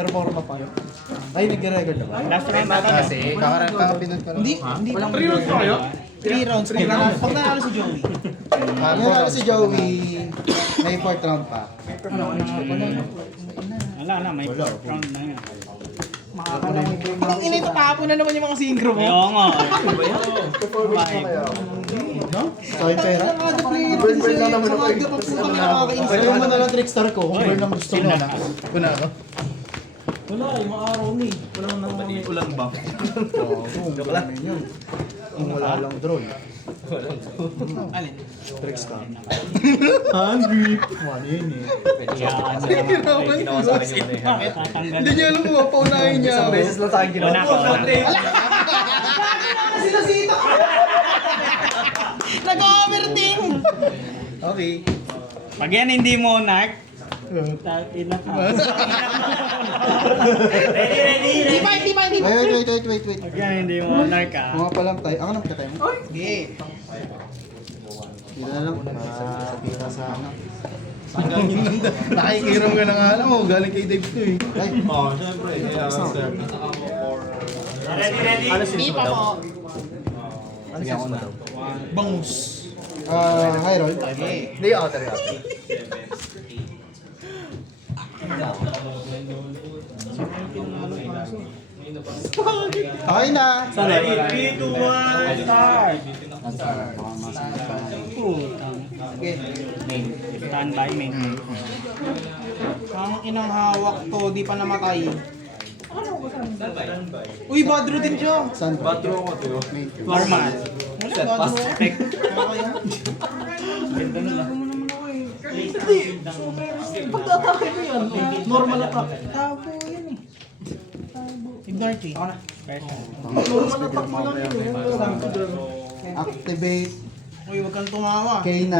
Pero forma pa yun. Ay, nag-record na ba? Last round na to. Kasi, kakapinod ka lang. Hindi. Walang 3 rounds pa kayo? 3 rounds. Pag nanalo si Joey. Ah, Pag nanalo si Joey, may 4th round pa. Wala na, may fourth round na yun. Ang ina ito, kahapon na naman yung mga synchro mo. Kaya nga. No? So, yung pera? Burn lang naman ako. Ayaw mo na lang trickstar ko. Kung burn lang gusto mo. Kuna ako. Wala, yung mga araw ni. Wala naman may ulan ba? Oo, joke lang. Kung wala lang drone. Alin? Trickstar. 100! Wala yun eh. Ginawa sa akin yun. Bakit? Hindi niya alam mo, paunahin niya. Isang beses lang sa akin ginawa. Sila sito! Nag-overthink! Okay. Pag yan hindi monarch, ina ka. Hindi pa. Wait. Pag yan hindi monarch ka. Mga pa lang tayo. Ako nang katay mo? Sige. Hindi na lang. Pira sa anak. Nakikiram ka na nga alam mo, galing kay Dave to eh. Ay, Oo, syempre. hindi pa mo. Sige ako na. Bangus. Hi, Roy. Hindi ako talaga. Okay na. 3, 2, 1, start! Stand by me. Ang inang hawak to, di pa namatay. Uy, Badro din siya. Saan ba? Batro ako to. Format. Badro. Pick. Pagtatake mo yan. Normal attack. Tabo yan eh. Tabo. Ignite eh. Special. Normal attack mo lang yun. Activate. Uy, wag kang tumawa. K9.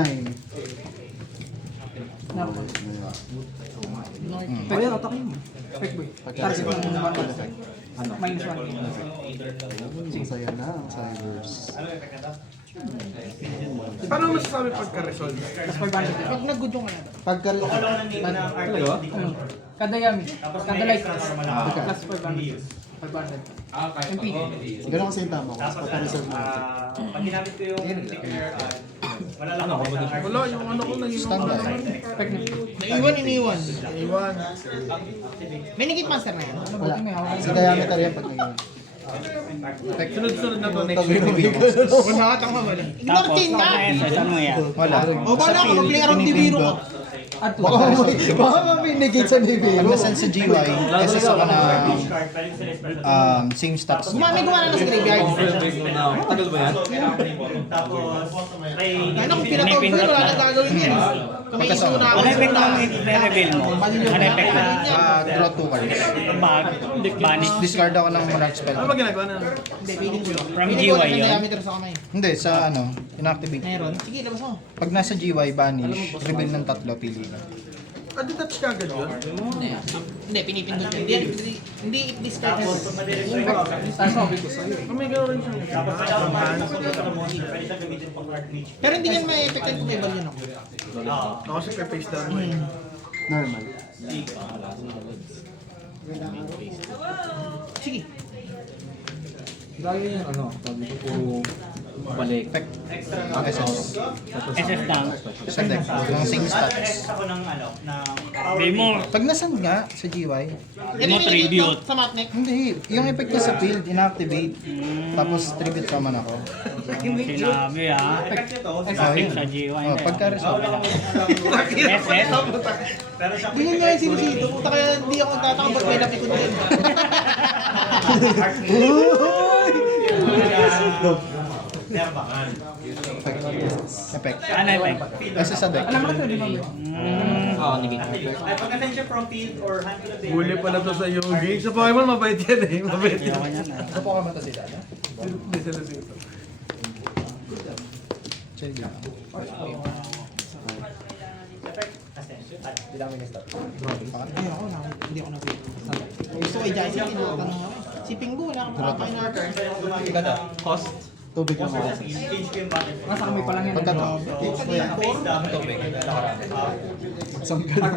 Pwede na, attack mo. Fake boy. Target mo naman. Ano? Minus 1. Masaya na ang Cybers. Paano masasabi pagka-resolve? Pag nag-good yung kaya. Pagka Kada yami, kada light plus 500. MP. Ganun kasi yung tama ko. Mas patarisal mo. Pag ginamit ko yung wala lang ako. Wala, yung ano ko naging Standby. Iniwan. May nikit master na yan? Wala. Sa diameter yan pag nag-iwan. sunod-sunod na to next Wala week. nakatang mabali. Ignore Tapos, chain ka! saan mo yan? Wala. O bala ka, mag-play around di biro ka. Baka may sa di Pag biro. nasan sa GY, kasi sa ka na same stats. May gumana na sa graveyard. Tagal ba yan? Tapos may Ano kung pinatawag ko, wala na gagawin yan. Kung may issue na Ano effect ng i-reveal mo? Ano effect na? Draw 2 cards. Bag, banish. Discard ako ng Monarch spell. Ano ba ginagawa na? Hindi, feeling ko. From Feeling ko, GY may yun? diameter sa kamay. Hindi, sa ano, inactivate. Meron. Sige, labas mo. Pag nasa GY, banish, reveal ng 3, pili ka. Detach ka agad yun? Hindi, pinipindot yun. Hindi i-discard mo. May gano'n rin siya. tapos from hands. Pwede siya gamitin pang art niche. Pero hindi yan may effect kung may value no. Ako kasi pe-face down mo eh. Normal. Sige. Lagi yan, ano, sabi ko puro balik. Effect. SS. SS lang. Sa deck. Ng same stats. Ako ng ano, ng Hindi mo. Pag nasan nga sa GY, Mo tribute. Sa matnek. hindi. Yung effect niya sa field, inactivate. Tapos tribute naman ako. Sinabi ha. effect nito. Effect sa G1. Oh, pagka-resolve. SS. Pero siya Ganyan nga yung sinusito. Puta kaya hindi ako nagtataka ba't may napikon din. Effect. Ano effect? Kasi sa deck. Alam mo na ito, di ba? ay pagka-send siya from field or hand to the player. Huli pala to sa Yogi. Sa Pokemon, mabait yan eh. Mabait yan. Yawa niyan ah. Hindi sila sila. Ay ako, hindi ako napikon. Gusto ko i-Jason, tinatanong ako. Si Pingbo, wala kang makakain na turn. Cost? Tubig lang ako. Nasa kami pa lang yan. Pagka to. Isang ka lang.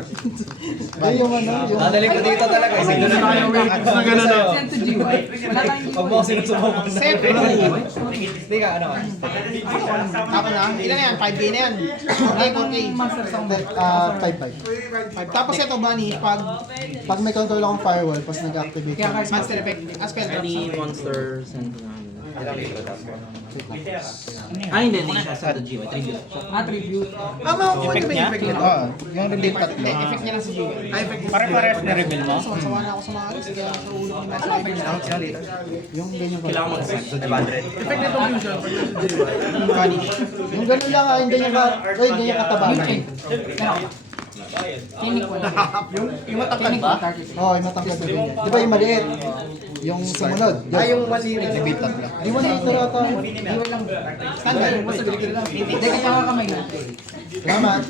Ay, yung ano, yung... Dadali ko dito talaga. Sino na tayo waiting na gano'n na. Yan to GY. Wala tayong Huwag mo ako sinusubukan na. Hindi ka, ano? Ako na. Ilan na yan? 5K na yan. 4K. Master Song. 5-5. Tapos ito, Bunny, Pag may control akong firewall, pas nag-activate Kaya ko. guys, Master Effect, spell drops. monsters and... hindi siya sa GY. Attribute. Effect niya? Oo, yung reveal tatlo. Effect niya lang sa GY. Pare-pares na reveal mo? Sawa na ako sa mga alis, kaya sa ulo ko yung nasa effect niya. Yung ganyan ko. Kailangan mo mag-set sa 500. Yung ganun lang ah, hindi niya katabanan. Clinic ko. Yung matangkad ba? Oo, yung matangkad na ganyan. Di ba yung maliit? Yung sumunod. Yung maliit. Reveal tatlo. Di mo na ito rata. GY lang. Standard. Basta biligay lang. Hindi ka nakakamay na. Salamat.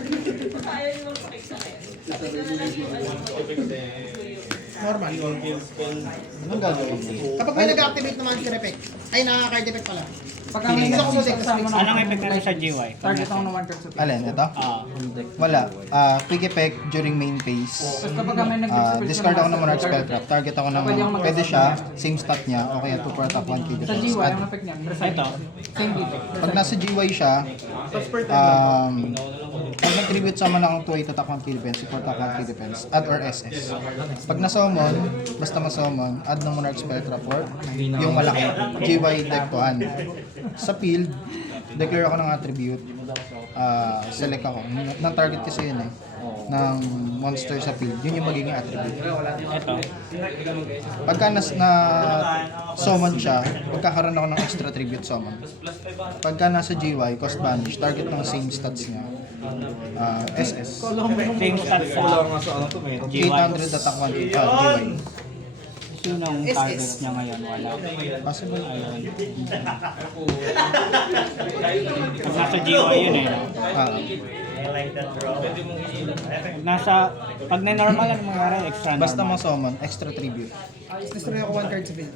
Normal. Anong gagawin mo? Kapag may nag-activate na Master Effect, ay naka-card effect pala. Pagka may Isa ko sa deck, kasama na- Anong effect na sa GY? Target ako ng 1 card sa pick. Alin, ito? Wala. Quick effect during main phase. Tapos kapag may nag-execute Discard ako ng Monarch Spelltrap. Target ako ng... Pwede siya, same stat niya, o kaya 2 per attack, 1 key Sa defense. GY, At ang effect niya, precise. Same dito. pag nasa GY siya, pag nag-tribute summon akong 2 attack, 1 key defense, 4 attack, 1 key defense, add or SS. Pag na-summon, basta ma-summon, add ng Monarch Spelltrap or yung malaki, GY deck to hand. Sa field, declare ako ng attribute, select ako. Ng target kasi yun eh, ng monster sa field, yun yung magiging attribute. Ito. Pagka summon siya, magkakaroon ako ng extra tribute summon. Pagka nasa GY, cost banish, target ng same stats niya. SS. Same stats sa GY. 800 attack 1 GY. Sinong target niya ngayon? Wala. Possible. Pag nasa GY yun eh. No? Pag na-normal, ano mangyari? Extra normal. Basta mo summon, extra tribute. destroy ako 1 card sa field.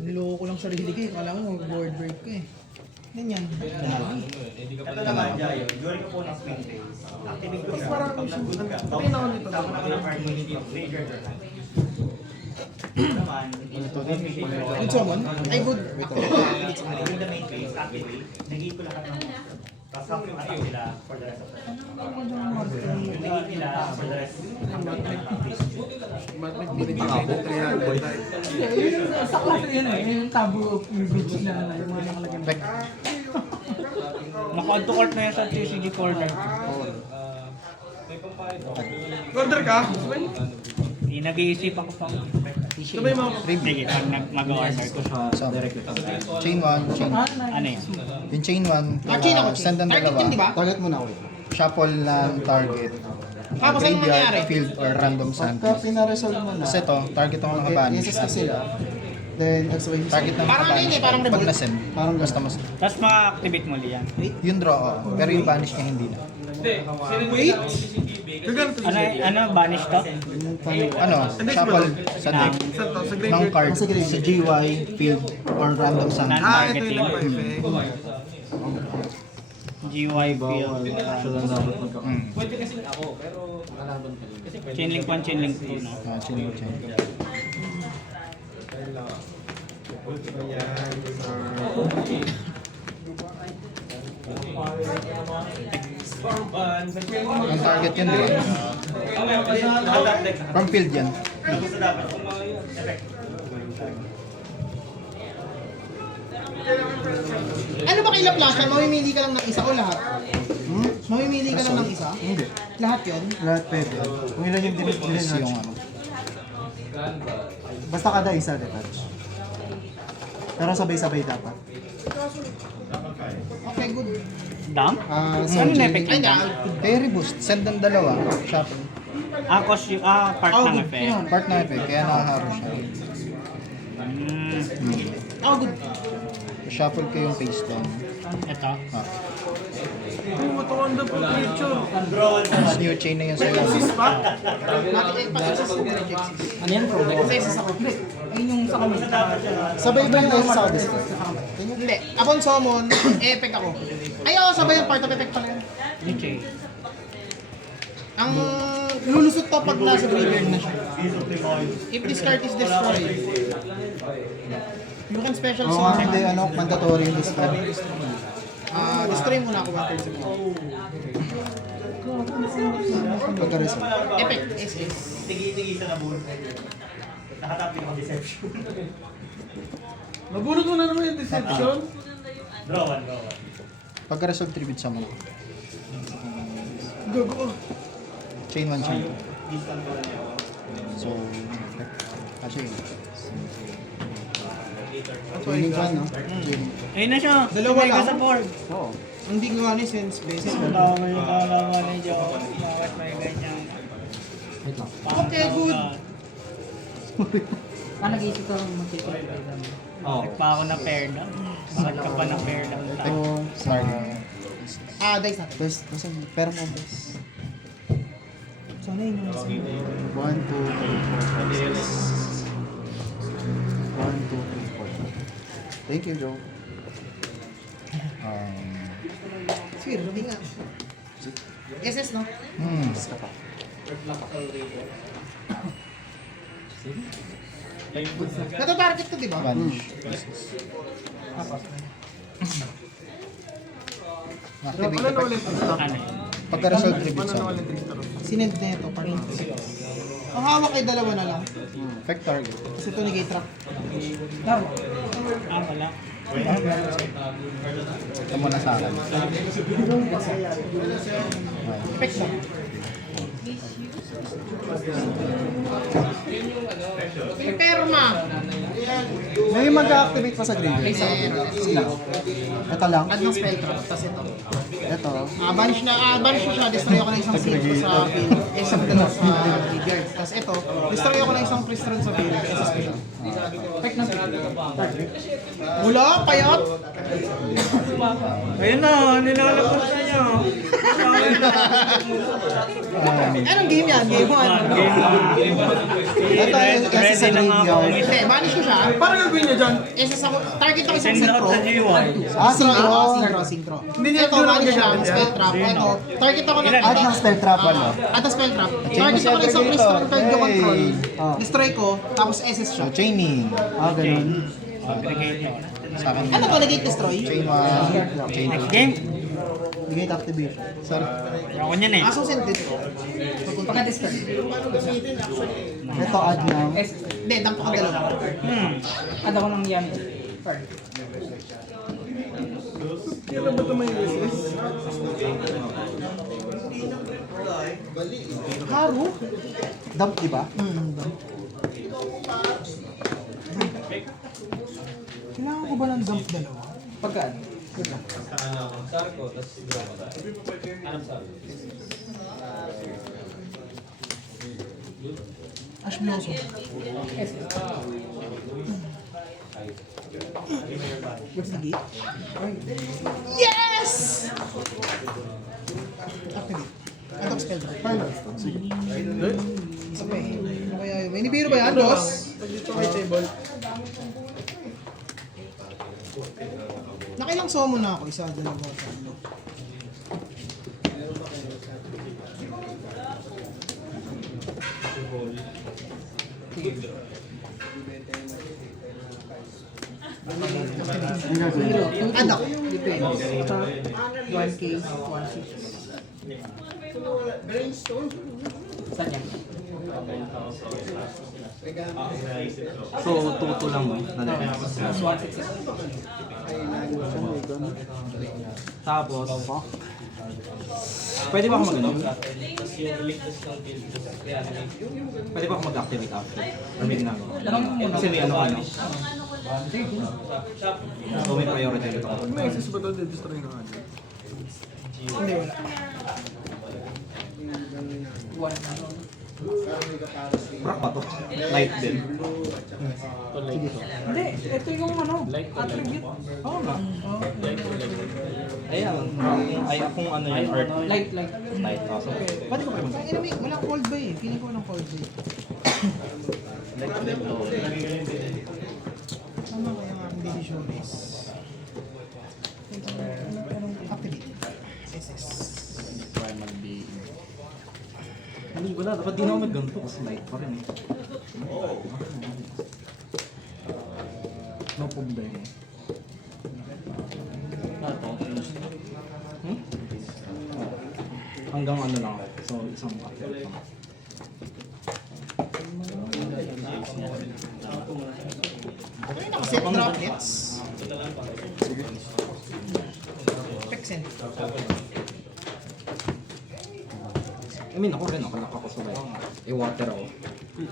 Niloko ko lang sarili ko eh. Kala ko board break ko eh. Ganyan. Ito naman, Jayo. During po ng spin phase, activate ko siya. Parang patayin ako nito. Good summon? Ay, good. During the main phase, activate. Nag-i ko lahat ng tapos half yung attack nila for the rest of the time. Nag-i nila for the rest ng phase. Sa klase yun eh. Yung tabu of usage na yung mga nakalagay. Naka-add to cart na yan sa TCG corner. Order ka? Nag-iisip ako pang... Sige, pag mag-order ko. So, chain 1, chain Ano yun? yung chain 1, Chain ako, chain. send ang Target dalawa. yun, di ba? Target mo na ako. Shuffle ng target. Tapos ano mangyayari? Field or random sand. Pagka pina-resolve mo na. Kasi ito, target ako ng kabanish. Yes, kasi then, target ng Parang ano yun eh, parang Pag revolt. na-send, basta mas... Tapos ma-activate muli yan. Yung draw, pero yung banish niya hindi na. Wait! Ano, banish to? Ano, shuffle sa deck ng card sa GY, field, or random sand. Non-targeting. GY field. Chainlink 1, chainlink 2, no? Chain. Ang target yun, di ba? From field yan. Ano ba kaila plus? Mamimili ka lang ng isa o lahat? Mamimili ka lang ng isa? Hindi. Lahat yun? Lahat pwede. Kung ilan yung dinilin yung ano. Basta kada isa detach. Pero sabay-sabay dapat. Okay, good. Dump? So, Ano na effect Ay, yun? hindi. Reboost. Send ng dalawa. Shuffle. Part ng effect. Part na effect. Kaya nakaharo siya. Oh, good. Shuffle ko yung face down. Ito. Ah. Ay, matawanda po creature. Mas new chain na yun sa'yo. Ano yan, bro? Kasi isa sa complete. Ayun yung sa kami. Sabay ba yung sa discard? Hindi. Upon summon, effect ako. Ay, oo, sabay yung part of effect pala yun. Okay. Ang lulusot to pag nasa graveyard na siya. If this card is destroyed, you can special Oo nga, summon. hindi, ano, mandatory yung discard. Destroy muna ako 1/3 sa Pagka-resolve. Effect, SS. Tigi-tigi sa nabun. Nakatap yung deception. Nabulot mo na naman yung deception. Draw one, draw one. Pagka-resolve tribute summon. Gago. Chain 1, chain 2. So, actually, chaining ka, no? Chain. Ayun na siya. Dalawa May lang. ka sa board. Oo. Ang di ko ano sense base. Tama yung kalaman ni Joe. Bakit may ganyan? Wait lang. Okay, good. Nag-iisip ka mag-take. Oh. Pa ako na pair down. Bakit ka pa na pair down? Target. Dice natin. Best, basta, pero mo best. Sana yun yung 1, 2, 3, 4, 5, 6. 1, 2, 3, 4. Thank you, Joe. Sige, rubi nga. SS, no? Basta pa. Natatarget ko, di ba? Vanish. Activate Wala na effect. ulit yung stock. Ano? Pagka-resolve tribute Wala na summon. ulit yung stock. Sinend na ito, part 6. Ang hawak ay dalawa na lang. Effect target. Kasi ito negate trap. Ah, wala. Ito muna sa akin. Effect na. Perma. May mag-activate pa sa graveyard. Sila. Ito lang. Add ng spell trap, tapos ito. Ito. Banish na siya, destroy ako ng isang save ko sa field, isang dalawa sa graveyard. Tapos ito, destroy ako ng isang Pristron sa field, SS ko siya. Wala, payat! Ayun na, nilalabas na niya. Anong game yan? Game 1? Ito yung kasi sa graveyard. Hindi, banish ko siya. Paano gagawin niya dyan? SS ako, target ako isang Send set out pro. sa G1. Synchro. Hindi niya Ito, doon banish siya, gagawin spell trap. Ito, target ako ng... Add ng spell trap, ano? At spell trap. Target ako ng isang Pristron card ko control. Oh. Destroy ko, tapos SS siya. So, chaining. Ganun. Sa akin. Ano ba, negate destroy? Chain 1, chain 2. Game. Negate activation. Sorry. Ako niyan eh. Aso send dito. Pagka-discard. Ito add ng... Hindi, dampo ka dalawa. Add ako ng yan. Card. Kailan ba ito may SS? Haru? Dump, di ba? Kailangan ko ba ng dump dalawa? Pagka-add. Ash Blossom. What's the gate? Yes! Activate. Add of spell trap. Isa pa eh. Ano kaya yun? May nibiro ba yan, boss? Dito may table. Nakailang summon na ako. Isa, dalawa, tatlo. Add ako. Depends. 1K, 1.6. Saan yan? So, tuto lang mo. Mas 1.6. Tapos, pwede ba ako mag-ano? Pwede ba ako mag-activate after? Or may ginagawa? Kasi may ano ano. So may priority ulit ako. Pag may SS ba ito, destroy na nga dyan. Hindi, wala. 1. Rock ba to? Light din. Hindi, ito yung ano, attribute. Oo nga. Ayan, ay akong ano yun, Earth. Light. Light, awesome. Pwede ko kayo mag- Ang ina, walang cold ba eh. Feeling ko walang cold ba eh. Light din. Tama kaya nga ang decision is... Activate. SS. Primal being. Hindi wala, dapat di na ako nagganto kasi light pa rin eh. No problem. Hanggang ano lang ako. So, isang active lang. Okay, nakaset droplets. Pexen. I mean, ako rin, ako nakakasabay. I-water ako.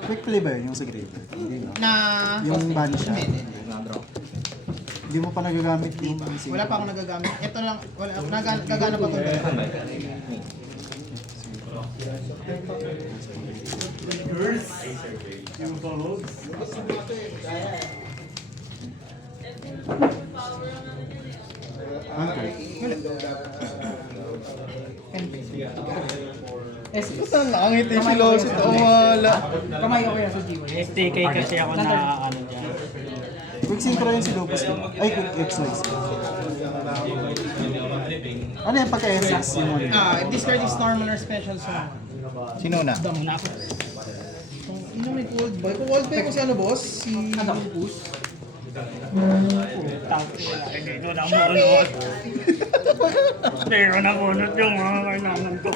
Quick play ba yun yung sa greater? Hindi na. Na... Yung ban siya. Hindi. Na-draw. Hindi mo pa nagagamit yung Wala pa akong nagagamit. Ito lang, wala, gagana pa ito. SS. Nakangiti si Los. Ito wala. Kamay ko kaya sa G1. STK kasi ako na ano dyan. Quick synchro yun si Lopez. Ay, quick X-Noise. Ano yung pagka-SS? Yung ano? If this card is normal or special, so... Sino na? Muna ako. Ino may cold boy? Kung cold boy kung si ano boss? Si... Hindi ko na bunot. Hindi ko na bunot yung mga kailangan ko.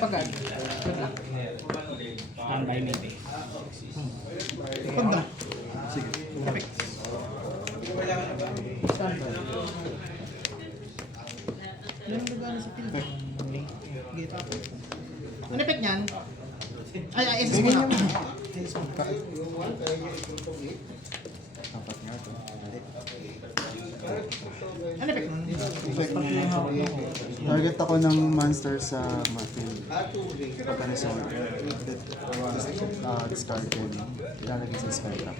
Pagka. Standby maybe. Pagda. Yan ang gagana sa field. Gita ako. Ano effect niyan? Ay, SS mo na. SS mo. Ano effect nun? Target ako ng monster sa Martin. Pagka na-solve. Discard yun. Ilalagay sa Skytrap.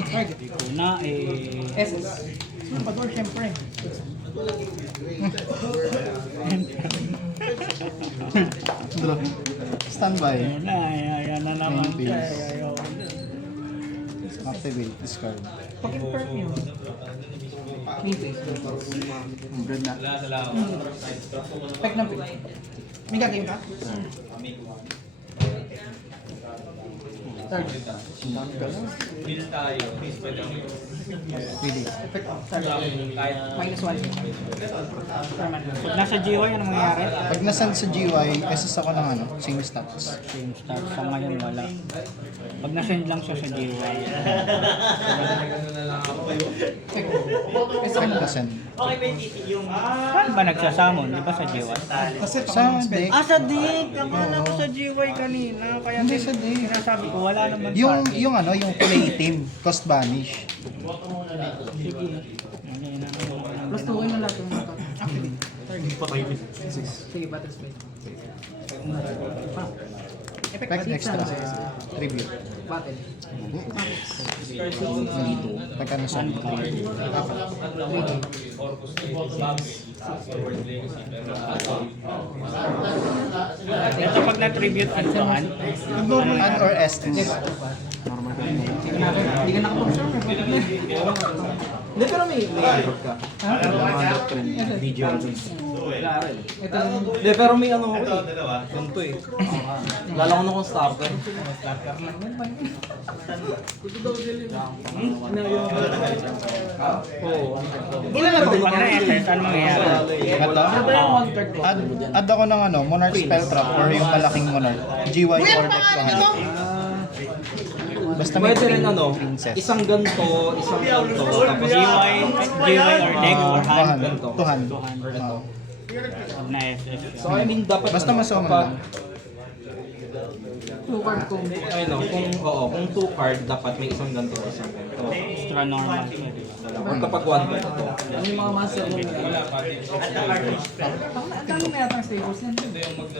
Target. Una eh... SS. Sumpador, syempre. Standby. Una eh, ayan na naman Main siya. phase. Ayaw. Activate. Discard. Pag-imperm yun. Bread na. Effect na pill. May gagawin ka? Target. Pwede. Effect. Target. -1. Pag nasa GY, ano mangyayari? Pag nasend sa GY, SS ako ng ano, same stats. Yung start sa ngayon wala. Pag nasend lang siya sa GY. Effect na send. Okay, may titi yung... Saan ba nagsasamon? Di ba sa GY? Kasi Sa deck, Sa dick! Akala ko sa GY kanina. Kaya Hindi sa dick. sinasabi ko wala naman yung ano, yung kulay itim, cost banish. Plus 2 na lahat yung mga cut. activate. Target. Sige, battle space. Effect extra. Tribute. Battle. Pagka nasend. Ito pag na-tribute at doon, And or SS. Hindi ka nakapag-serve. Hindi, pero may record ka. Video. Ito. Hindi, pero may ano ako eh. Ganito eh. Lala ko na kung starter. Oo. Ilan na to? pag na-SS, ano mangyayari? Ito? Add ako ng ano, Monarch Spell Trap or yung malaking Monarch. GY Uy, or ano deck pangalan nito? Basta may Pwede rin ano, princess. isang ganto, tapos GY or deck or hand? Tuhan. Pag na-SS. So I mean, dapat Basta ano, masama kapag lang. 2-card combo. Ay no, kung 2 card, dapat may isang ganito o isang ganito. Extra normal. Or kapag 1 card ito. Ano yung mga master room nila? Ang dami na yata ang staples yan.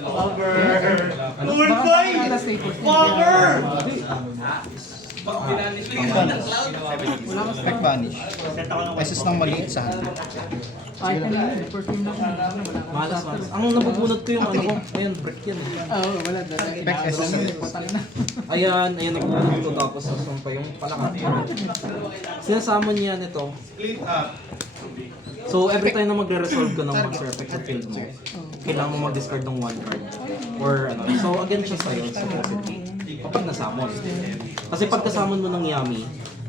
Baka nakita staples yan. Spec Vanish. SS ng maliit sa hand. Ay, kanina yun. First game na ako. Wala kang Malas, master. malas. Ang nabubunot ko yung ano ko. Ayun, break yan eh. Oo, wala. Spec SS. Patang na. Ayan, nagbubunot ko tapos sasumpa yung palakat. Sinasama niya nito. So, every time na magre-resolve ko ng monster effect sa field mo, kailangan mo mag-discard ng 1 card. Or ano. So, again siya sa'yo, supposedly. Kapag nasamon. Kasi pag kasamon mo ng Yami,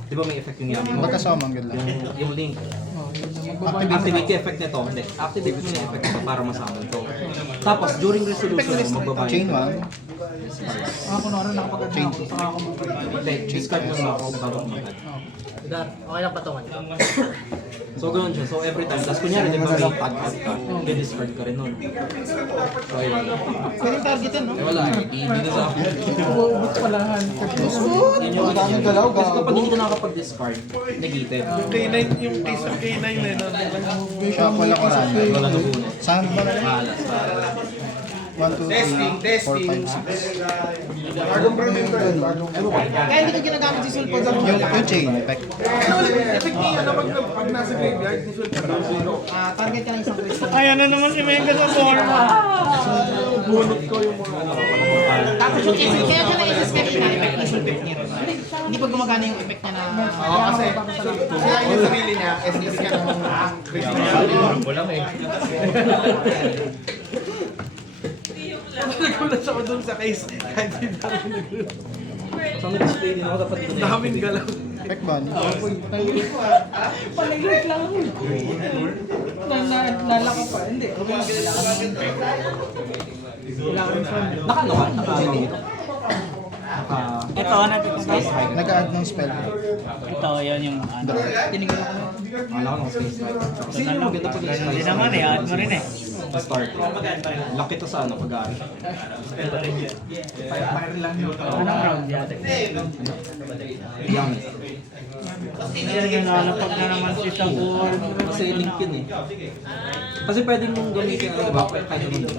di ba may effect yung Yami mo? Magkasama ang ganda. Yung link. Activate yung effect nito. Hindi. Activate mo yung effect nito para masamon to. Tapos, during resolution, magbabayad. Chain ka. 1. Kunwari nakapaganda ako. Saka ako Hindi, discard mo na ako bago mag-add. Okay lang patungan. So, ganoon siya. So, every time. Tapos, kunyari, di ba may tag out ka, i-discard ka rin nun. So, ayun. Pwede targetin, no? Eh, wala eh. Hindi na sa akin. uubos palahan. Yun yung Daming galaw, Kasi kapag hindi ka nakakapag-discard, negated. K9, yung case of K9 na yun. Shuffle ako random. Wala na muna. Saan ba na? Malas. 1, 2, 3, 4, 5, 6. Kaya hindi ko ginagamit si Sulpod. Yung chain effect. Effect niya na pag nasa graveyard, usual ka daw. Target ka ng isang crystal. Ay, ano naman si Mega sa forma? Tapos yung SS, kaya siya na-SS kanina, effect ni Sulpod niya. Hindi pa gumagana yung effect niya na... Oo, kasi kaya yung sarili niya, SS ka ng nagulat ako dun sa case. Kahit hindi namin So, nag-display din ako dapat dito. daming galaw. Spec Vanish. Paliglit lang ako. Nalaka pa. Hindi. Naka-ano ka? Naka-ano dito? Ito, natin space strike. Nag-add ng spell. Ito, yan yung ano. Tinigil ako. Wala ko ng space strike. Kasi yun yung maganda pag Hindi space naman eh, add mo rin eh. Start. Laki to sa ano, pag-aari. Anong round yan? Yummy. Nanapag na naman si Sabor. Kasi link yun eh. Kasi pwede mong gamitin, ano ba? Kahit naman din.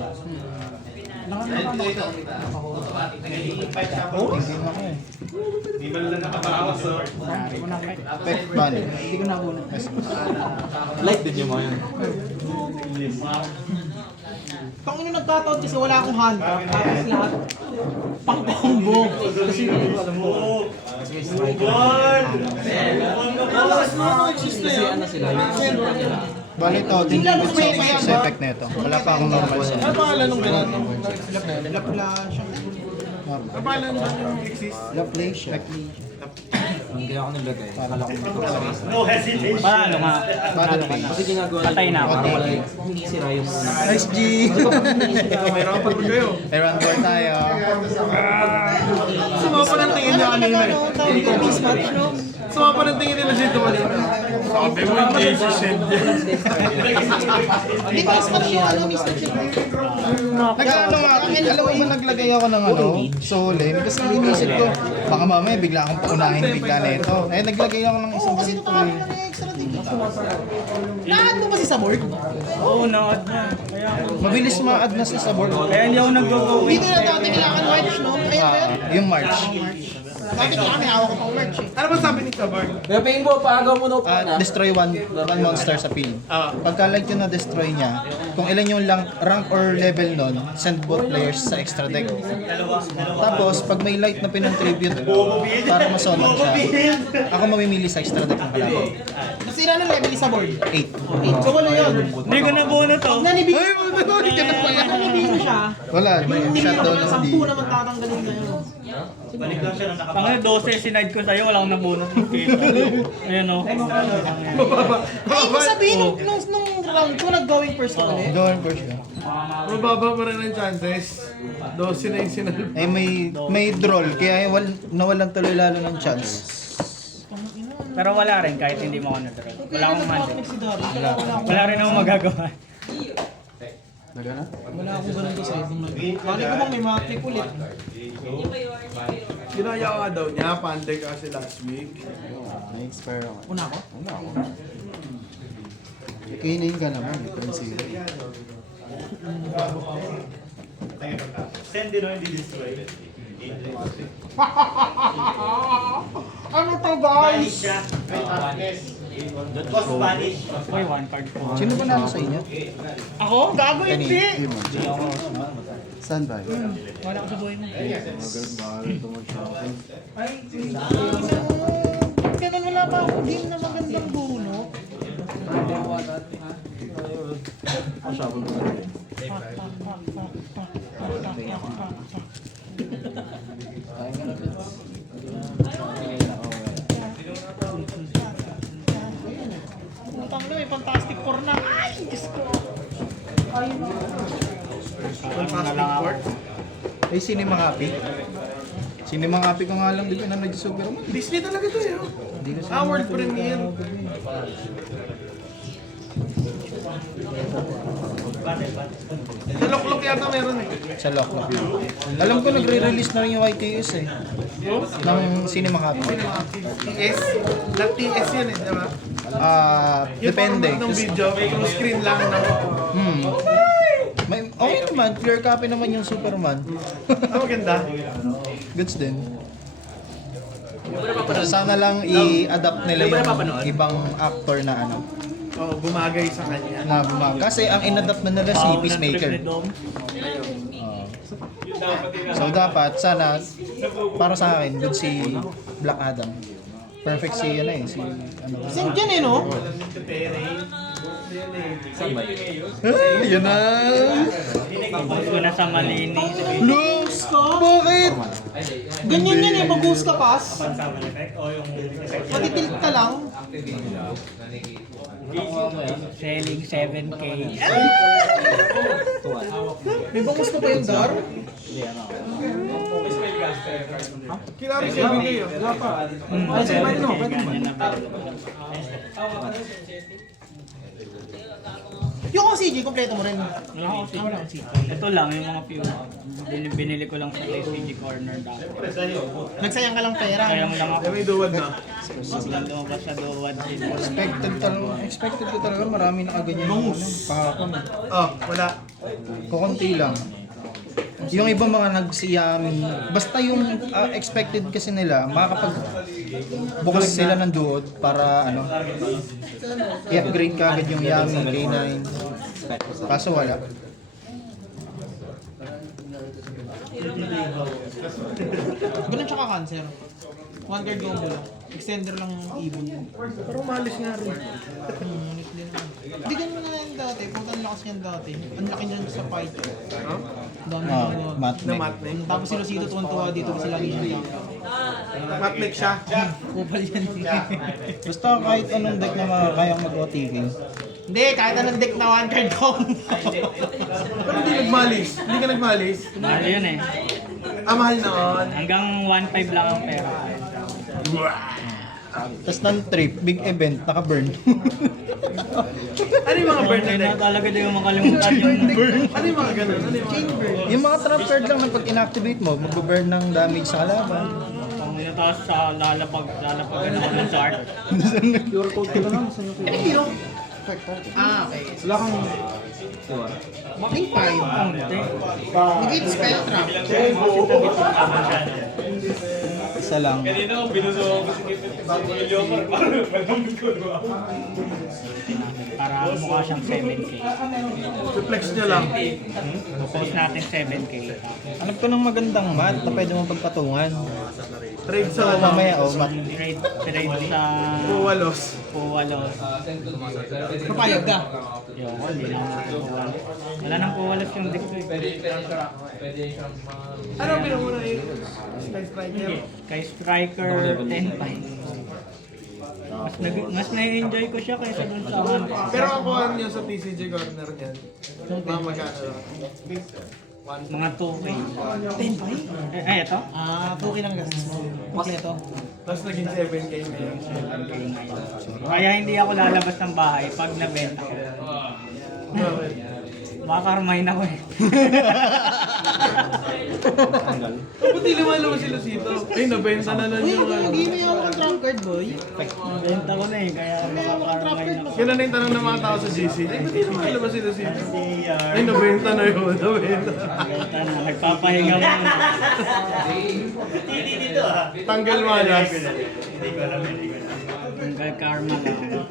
Tingin ako eh. Spec Vanish. Hindi ko nabunod. Light din yung mga yun. Pang ino nagkataon kasi wala akong hand. Tapos lahat. Pang combo. Kasi hindi ko alam mo. Kasi ano sila, yung super nila. Bali ito, din sa effect na ito. Wala pa akong normal sa Ano pangalan nung gano'n? Lapla siya. Ano pangalan nung yung exist? Laplace siya. Hindi ako nilagay. Akala ko dito sa space. Para ano nga. Battle phase. Kasi ginagawa Patay na ako. para wala hindi sira yung Nice G! May round pa kayo. Around board tayo. Sumapa ng tingin niya kanina eh. Tawag ko mismatch, no? Sumapa ng tingin nila dito kanina. Sabi mo yung Jesus and Hindi mismatch yung ano, mismatch yung... Nag-ano nga, alam mo ba naglagay ako ng ano, Solemn, kasi inisip ko, baka mamaya bigla akong paunahin bigla na ito. Eh, naglagay ako ng Oo, isang kasi ganito nakakita eh. na yung extra dito. Lahat mo ba si Sabor? Oo, na-add na. Kaya Mabilis ma-add na sa board. kaya hindi ako nag-go. Dito na dati kailangan March, no? Ayan ba yan? Yung March. Dati kailangan may hawak ko pang March eh. Ano ba sabi ni Kabar? Kaya pingin mo, paagaw mo na. Destroy one monster sa field. Pagka like yun na-destroy niya, kung ilan yung rank or level nun, send both players sa extra deck. Tapos, pag may light na pinontribute para masonon siya, ako mamimili sa extra deck ng kalaban. Nasira ng level sa board. 8. So wala yun. Hindi ko nabuno to. Nanibig. Ay, ka na pala. Nanibig siya. Wala, yung shutdown ng D. 10 naman tatanggalin na yun. Ang 12 sinide ko sa'yo, wala akong nabunot ng kita. Ayan o. Ay, ibig sabihin, nung round ko, nag-going first ka ulit. Doon po siya. Mababa pa rin ang chances. 12 na yung sinal. Eh, may droll, kaya nawalan tuloy lalo ng chance. Pero wala rin kahit hindi mo ako na-draw. Wala akong hand. Si Dari. Wala rin akong magagawa. Nagana? Wala akong ganun sa side. Mali ko bang may mga click ulit. Ginaya ka daw niya, pandeg kasi last week. Na-expire ako. Una ko? Wala ako. Kainin ka naman, Prince. Send din o hindi destroy. Ano to Spanish guys? siya. Cost Spanish. Uy, 1 card po. Sino ba nalo sa inyo? Ako? Gago hindi! Saan ba? Wala ko sa buhay mo. Ay, ganun wala pa ako din na magandang bunot. Putang na, may fantastic four na. Ay, Diyos ko. Fantastic Court. Ay, Cinema Happy. Cinema Happy ka nga lang, di ba na nag-Superman? Disney talaga to eh. Hindi ko Ah, world premiere. Sa Loklok yata meron eh. Sa Lock. Alam ko nagre-release na rin yung YTS eh. Ng Cinema Happy. TS. Lang TS yan eh, di ba? Depende. Yung ng video, yung screen lang ng... Okay naman, clear copy naman yung Superman. Ah, maganda. Goods din. Sana lang i-adapt nila yung ibang actor na ano. Oh, bumagay sa kanya. Kasi ang in-adapt na nila si Peacemaker. So dapat sana para sa akin good si Black Adam. Perfect si ano eh si ano. Saan dyan eh, no? Yun na. Tapos ko na sa malinis. Luz! Bakit? Ganyan yan eh, mag-goose ka pas. Pansama effect o yung effect. Matitilt ka lang. Selling 7K. May bangus na ba yung dar? Kilari siya bigay yun. Ay, 7K. Ganyan na ba? Yung kung CG, kompleto mo rin. Wala ko si ito lang, yung mga few. Binili ko lang sa TCG corner dati. Nagsayang ka lang pera. Kaya lang ako. May duwad na. Biglang lumabas sa duwad din. Expected ko talaga marami na kaganyan yung ano, kahapon. Oh, wala. Kukunti lang. Yung ibang mga nagsiyami, basta yung expected kasi nila, makakapag-bukas sila ng duod para ano, i-upgrade ka agad yung Yami, K9. Kaso wala. Ganun tsaka cancer. One card combo lang. Extender lang yung ibon mo. Pero malis nga rin. Ulit din naman. Hindi ganun na yan dati. Punta lakas yan dati. Ang laki dyan sa fight. Huh? Doon Ah, ano. Na matne. matnek. Tapos sila Sito tuwan-tuwa dito kasi lagi siya. Matnek siya. Kupal yan. Basta kahit anong deck na kayang mag-OTK. Hindi, kahit anong deck na one card combo. Pero hindi nagmalis. Hindi ka nagmalis. Mahal yun eh. Ah, mahal noon. Hanggang 1.5 lang ang pera. Tapos ng trip, big event, naka-burn. Ano yung mga burn na Hindi deck? na talaga di ko makalimutan yung burn. Ano yung mga ganun? Ano yung mga... Yung mga trap card lang na pag inactivate mo, mag-burn ng damage sa kalaban. Ang tapos sa lalapag ako ng chart. QR code ka lang, saan yung QR? Hero. Ah, okay. Wala kang... Link 5. Negate spell trap. Isa lang. Para mukha siyang 7K. Reflex niya lang. Post natin 7K. Hanap ko ng magandang mat na pwede mong pagpatungan. Trade sa Mamaya, mat. Trade sa Puwalos. Puwalos. Papayag ka. Yun, hindi na ako Puwalos. Wala nang Puwalos yung deck ko eh. Ano pinamuna yung Sky Striker? Kay Striker 10-5. Mas na-enjoy ko siya kaysa dun sa Hunt. Pero ang kuha niyo sa TCG corner niyan, mga magkano lang? Mga 2K. 10 Eh, ito? Ah, 2K lang gastos mo. Kompleto. Tapos naging 7K na yun. 7K ngayon. Kaya hindi ako lalabas ng bahay pag nabenta ko. Bakit? Baka karmahin ako eh. Ba't di lumalabas sila dito? Ay, nabenta na lang yung ano. Hindi mo yung ang trap card, boy. Benta ko na eh, kaya baka karmahin ako. Ganun na yung tanong ng mga tao sa GC. Ay, ba't di lumalabas sila dito? Ay, nabenta na yun. Nabenta. Benta na, nagpapahinga mo na. Hindi dito ah. Tanggal malas. Hindi ko alam. Hanggang karma lang.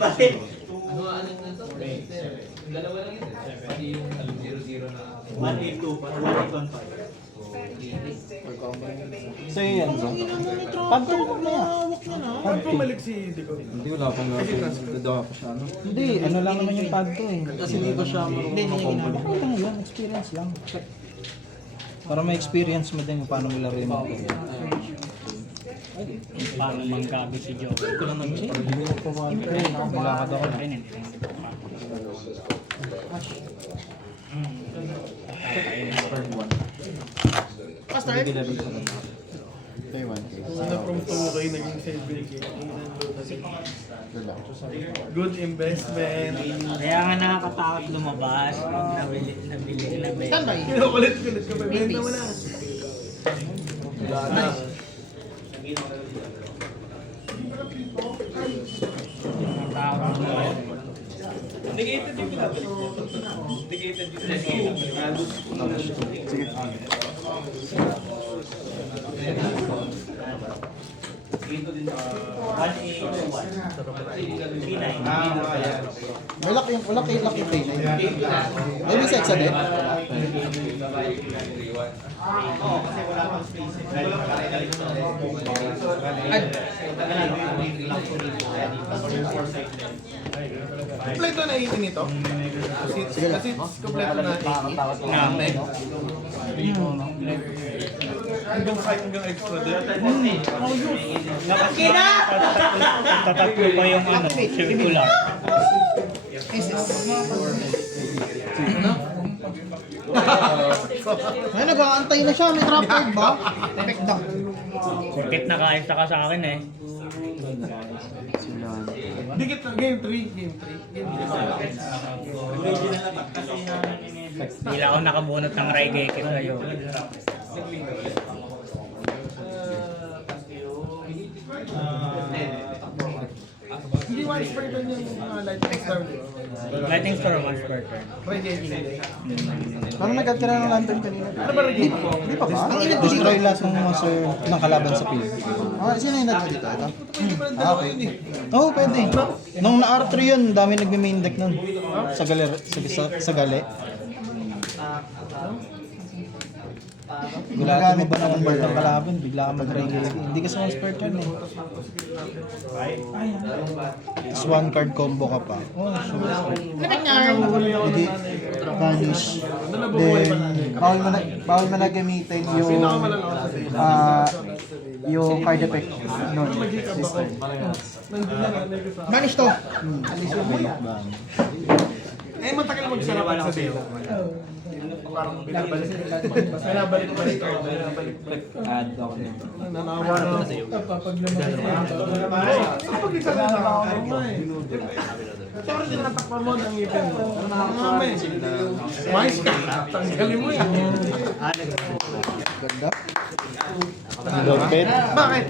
Battle. 182. Sa'yo yan, Zo. Pag ko na hawak niya na. Ba't bumalik si Dico? Hindi, wala pang gagawa pa siya, ano? Hindi, ano lang naman yung pad ko eh. Kasi hindi pa siya marunong ng company. Ano lang yun, experience lang. Para may experience mo din kung paano mo laro yung mga to. Paano manggabi si Joe? Ko lang nag-check. Kailangan ako na. Ayun, Turn 1. Pa-start? Hindi level 7. Sana from 2K naging 7K. Good investment. Kaya nga nakakatakot lumabas pag nabili. Standby. Kinukulit-kulit ka pa. Benta mo na. Wala na. Takot na. Wala kay Lucky Pay na yun. May may sexa din? Kompleto na 18 ito. Kasi kompleto na 18. Hanggang extra din. Tatatlo pa yung ano, circular. Ay, nag-aantay na siya. May trap card ba? Effect down. Kurkit na kaisa ka sa akin eh. Dikit na. Game 3. Game 3. Hindi lang ako nakabunot ng Raigeki sa'yo. Hindi one spray doon yung lightning storm. Lighting store once per turn. Reggae. Parang nagkatira ng lantern kanina. Ano ba reggae? Hindi pa ba? Ang destroy lahat ng monster ng kalaban sa field. Sino yung nag dito? Ito? Okay. Oo, pwede. Nung na-R3 yun, dami nagme-main deck nun. Sa gali. Gulatin mo ba ng board ng kalaban? Bigla ka mag-regulate. Hindi ka sa one spare turn eh. Tapos one card combo ka pa. Oh, sure. Effect niya. Hindi, vanish. Then, bawal mo na gamitin yung card effect nun. System. Vanish to. Eh, matagal magsarapan sa data. Parang binabalik. Binabalik-balik ako. Add ako na. Nanawa na ako. Kapag isa na sa ako eh. Sorry, din natakpan mo ng ngipin mo. Mami, mais ka. Tanggalin mo eh. Ganda. Lopet. Bakit?